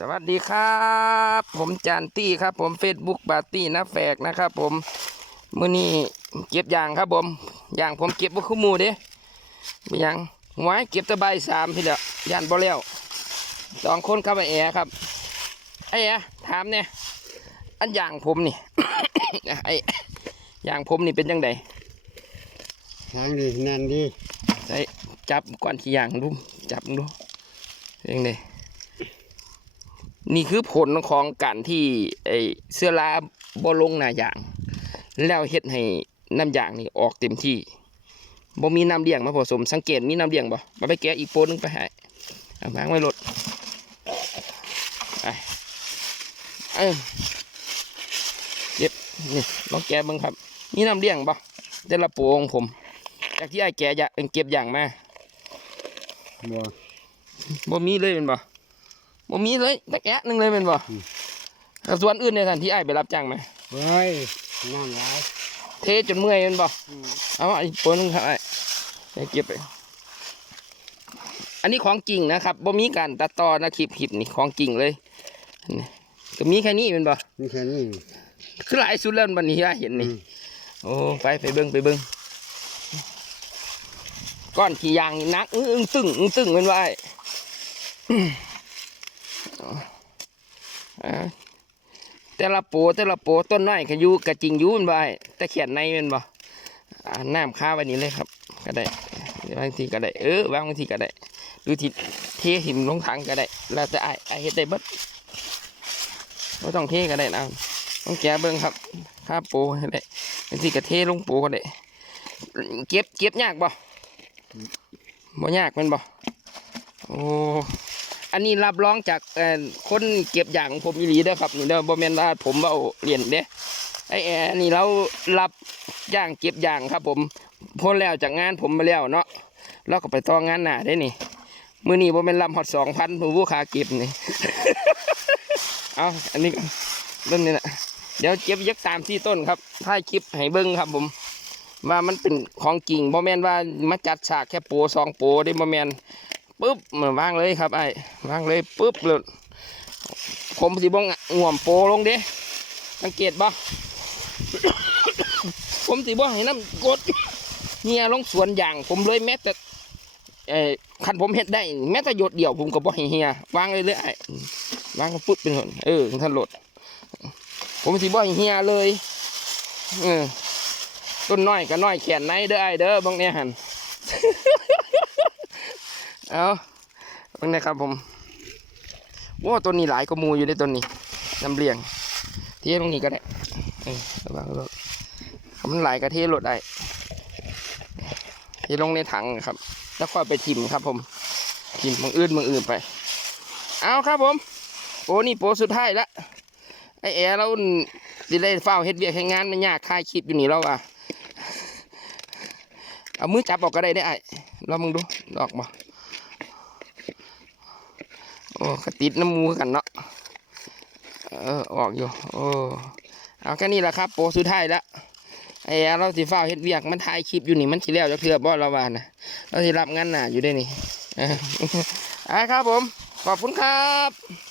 สวัสดีครับ ผมจานตี้ครับ ผมเฟซบุ๊กบาร์ตี้นะแฟกนะครับผมมื้อนี้เก็บยางครับผมยางผมเก็บบ่คู่หมู่เด้ไม่ยังไว้เก็บแตะใบายสามพี่ละยานบ่แล้วสองคนครับไอแอครับไอแอถามเนี่ยอันยางผมนี่ ไอยางผมนี่เป็นยังไงทางดีแน่นดีใส่จับก่อนที่ยางดูจับดูเป็นยังไง นี่คือผลของการที่ไอเสื้อลาบลงหน้ายาง แล้วเฮ็ดให้น้ำยางนี่ออกเต็มที่บ่มีน้ำเลี้ยงมาผสมสังเกตมีน้ำเลี้ยงบ่มาไปแกะอีกโปนหนึงไปให้เอาวางไว้รถไปเออเก็บนี่ลองแกะเบิ่งครับ มีน้ำเลี้ยงบ่แต่ละโปของผม จากที่ไอ้แกะอยากเก็บอย่างมาบ่บ่มีเลยเป็นบ่ บ่มีเลยตะแกะหนึงเลยเป็นบ่แล้วส่วนอื่นในยท่านที่ไอ้ไปรับจ้างมาเฮ้ยน้ำไหลายเทจนเมื่อยเป็นบ่อืมเอาไอ้ปนนึงครับไอ้ไปเก็บไปอันนี้ของจริงนะครับบ่มีการตัดต่อนะคลิปคลิปนี่ของจริงเลยนี่ก็มีแค่นี้เป็นบ่มีแค่นี้คือหลายสุดแล้วบัดนี้ที่อ้ายเห็นนี่อืมโอ้ไปไปเบิ้งไปเบิ้งก้อนขี้ยางนี่นักอึ้งอึ้งตึงอึ้งตึงเป็นว่าไอ้อื้ออ่าแต่ละโปแต่ละโปต้นน้อยก็อยู่กะจริงอยู่เป็นว่าไอ้แต่เขียนในเป็นบ่อ่าน้ำค้าไว้นี่เลยครับ ก็ได้บางทีก็ได้เออวางบางทีก็ได้หรือที่เทหิมลงถังก็ได้แล้วแต่ไอ้ไอ้เฮ็ดได้เบิดไม่ต้องเทก็ได้นะต้องแกะเบิ้งครับค่าโปให้ได้บางทีกระเทลงปูก็ได้เก็บเก็บยากบ่บ่ยากแมันบ่โอ้ อันนี้รับรองจากคนเก็บอย่างผมอีหลีเด้อครับนี่เด้อบ่แม่นว่าผมเอาเหรียนเด้ไอแอร์นี่เรารับย่างเก็บอย่างครับ ผมพ้นแล้วจากงานผมมาแล้วเนาะเราก็ไปต่องานหน้าได้นี่มือนี้บ่แม่นรับฮอด2,000ผู้ผู้ค้าเก็บนี่ เอาอันนี้ก่อนเริ่มนี่แหละเดี๋ยวเก็บยักสามสี่ต้นครับถ่ายคลิปให้เบิ้งครับ ผม ว่ามันเป็นของจริงบ่แมนว่ามาจัดฉากแค่โปสองโปได้บ่แมน ปุ๊บมาวางเลยครับไอ้วางเลยปุ๊บเลยผมสิบ่งง่วมโปลงเด้สังเกตบ่ผมสิบ่ให้น้ำกดเงียลงสวนอย่างผมเลยแม้แต่เอ่อคันผมเฮ็ดได้ แม้แต่หยดเดียวผมก็บ่ให้เฮียวางเลยเลยไอ้วางปุ๊บเป็นหนเออท่านหลด ผมสิบ่ให้เฮียเลยเออต้นน้อยก็น้อยแขนในเด้อไอเด้อบางเนี่ยหัน เอาบางนี่ยครับผมว่าต้นนี้หลายก็มูอยู่ในต้นนี้น้ำเลี้ยงเทลงนี้ก็ได้เออระวังรถมันหลายกระเทรถได้เทลงในถังครับ แล้วค่อยไปทิมครับ ผมทิมมึงอื่นมึงอื่นไป เอาครับผม โอ้นี่โปรสุดท้ายละไอแอร์เราสิได้เฝ้าเฮ็ดเวียกให้งานมันยากคลายคลิปอยู่นี่แล้วอะเอามือจับออกก็ได้ได้ไอ้ลองมึงดูดอกบ่ โอ้กระติดน้ำมูกันเนาะเออออกอยู่โอ้เอาแค่นี้แหละครับ โปรสุดท้ายแล้วไอแอร์เราสิเฝ้าเฮ็ดเวียกมันถ่ายคลิปอยู่นี่มันสิแล้วจะเพื่อบ่เราว่านะเราสิรับงานหนาอยู่ได้นี่อ่าครับผม ขอบคุณครับ